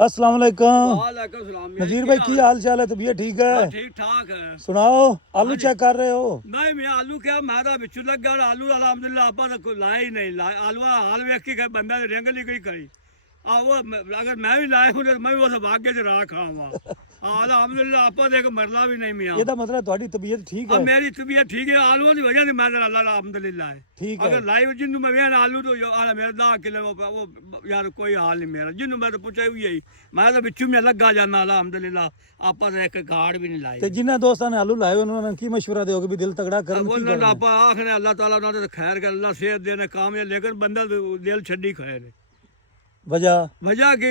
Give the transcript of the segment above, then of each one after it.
अस्सलाम वालेकुम। वालेकुम सलाम। नजीर भाई की हाल चाल है? तबीयत ठीक है? ठीक ठाक है। सुनाओ, आलू चेक कर रहे हो? नहीं मैं आलू क्या मैं तो बिचू लग गया आलू अल्हम्दुलिल्लाह आपा तो कोई लाया ही नहीं लाया आलू हाल वेख के बंदा ने रेंगल ही कोई करी अगर मैं भी लाया हूं तो मैं भी उस भाग्य से राह खावा अल्हम्दुलिल्लाह आपा देख मरला भी नहीं मिया। ਇਹਦਾ ਮਤਲਬ ਤੁਹਾਡੀ ਤਬੀयत ठीक है? अब मेरी तबीयत ठीक है आलू की वजह से मैं अल्लाह अल्हम्दुलिल्लाह है। ठीक है। अगर लाइव जिन्नू मैं वेन आलू तो मेरा 10 किलो वो यार कोई हाल नहीं मेरा जिन्नू मैं तो पूछा भी यही मैं तो बिचू में लगा जाना अल्हम्दुलिल्लाह आपा तो एक गाड़ भी नहीं लाई। ਤੇ ਜਿਨ੍ਹਾਂ ਦੋਸਤਾਂ ਨੇ ਆਲੂ ਲਾਏ ਉਹਨਾਂ ਨੂੰ ਕੀ ਮਸ਼ਵਰਾ ਦਿਓਗੇ ਵੀ ਦਿਲ ਤਗੜਾ ਕਰਨ ਕੀ ਉਹਨਾਂ ਕਰਨਾ? ਆਪਾਂ ਆਖਨੇ अल्लाह ताला उन्होंने तो खैर कर अल्लाह सेहत देने कामयाब लेकिन बंदा दिल छड़ी खाए ने वजह की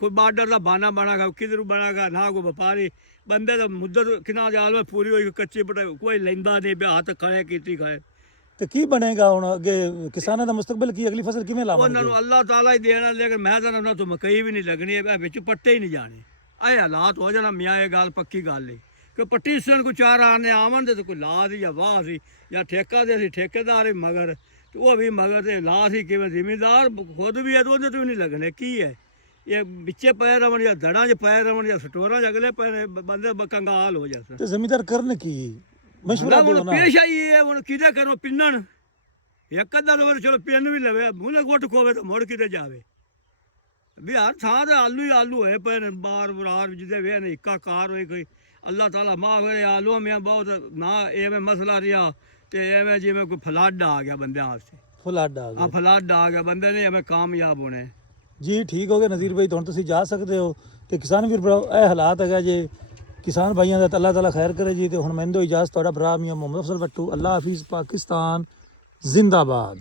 कोई बार्डर का बाना बनागा किधर बनागा ना कोई व्यापारी बंदे तो मुद्दत किना जाल में पूरी हुई कच्ची पटाई कोई लेंदा नहीं पे हाथ खड़े कीती खाए ਤੇ ਕੀ ਬਣੇਗਾ ਹੁਣ ਅੱਗੇ ਕਿਸਾਨਾਂ ਦਾ ਮੁਸਤਕਬਲ ਕੀ ਅਗਲੀ ਫਸਲ ਕਿਵੇਂ ਉਹਨਾਂ ਲਾਵਾਂਗੇ? ਨੂੰ अल्लाह ताला ही देना लेकिन मैं तो ਉਹਨਾਂ ਤੋਂ ਮਕਈ ਵੀ ਨਹੀਂ ਲੱਗਣੀ ਹੈ ਵਿੱਚ ਪੱਟੇ ਹੀ ਨਹੀਂ ਜਾਣੇ ਇਹ ਹਾਲਾਤ ਹੋ ਜਾਣਾ ਮਿਆਂ ਇਹ ਗੱਲ ਪੱਕੀ ਗੱਲ ਹੈ ਕਿ ਪੱਟੀ ਸਨ ਕੋ ਚਾਰ ਆਨੇ ਆਵਣ ਦੇ ਕੋਈ ਲਾ ਦੀ ਜਾਂ ਵਾਹ ਸੀ ਜਾਂ ਠੇਕਾ ਦੇ ਸੀ ਠੇਕੇਦਾਰ ਹੀ ਮਗਰ ਤੇ ਉਹ ਵੀ ਮਗਰ ਤੇ ਲਾ ਸੀ ਕਿਵੇਂ ਜ਼ਿਮੀਂਦਾਰ ਖੁਦ ਵੀ ਉਹਦੇ ਤੋਂ ਵੀ ਨਹੀਂ ਲੱਗਣੇ ਕੀ ਹੈ ਇਹ ਵਿੱਚੇ ਪੈ ਰਵਣ ਜਾਂ ਧੜਾਂ 'ਚ ਪੈ ਰਵਣ ਜਾਂ ਸਟੋਰਾਂ 'ਚ ਅਗਲੇ ਪੈ ਬੰਦੇ ਕੰਗਾਲ ਹੋ ਜਾਂਦੇ ਤੇ ਜ਼ਮੀਂਦਾਰ ਕਰਨ ਕੀ ਮਸ਼ਵਰਾ ਦਿਓ ਨਾ। पेश आई है हूँ कि करो पिन्नन एक अद्धा तो चलो पिन भी लवे मुँह गुट खोवे तो मुड़ कि जावे भी हर थां आलू ही आलू है पे बार बरार जिदे वे इक्का कार होई कोई अल्लाह ताला माफ करे आलू में बहुत ना एवं मसला रहा तो एवं जिमें कोई फ्लड आ गया बंदे वास्ते ਫਲੱਡ ਆ हाँ ਗਿਆ फ्लड आ गया बंदे ने एवं कामयाब होने। ਜੀ ਠੀਕ ਹੋ ਗਿਆ ਨਜ਼ੀਰ ਭਾਈ, ਹੁਣ ਤੁਸੀਂ ਜਾ ਸਕਦੇ ਹੋ ਤੇ ਕਿਸਾਨ ਵੀਰ ਭਰਾ ਇਹ ਹਾਲਾਤ ਹੈਗਾ ਜੇ ਕਿਸਾਨ ਭਾਈਆਂ ਦਾ ਅੱਲਾਹ ਤਾਲਾ ਖੈਰ ਕਰੇ ਜੀ। ਤੇ ਹੁਣ ਮੈਨੂੰ ਦਿਓ ਇਜਾਜ਼ਤ, ਤੁਹਾਡਾ ਭਰਾ ਮੀਆਂ ਮੁਹੰਮਦ ਅਫਜ਼ਲ ਬੱਟੂ। ਅੱਲਾਹ ਹਾਫਿਜ਼, ਪਾਕਿਸਤਾਨ ਜ਼ਿੰਦਾਬਾਦ।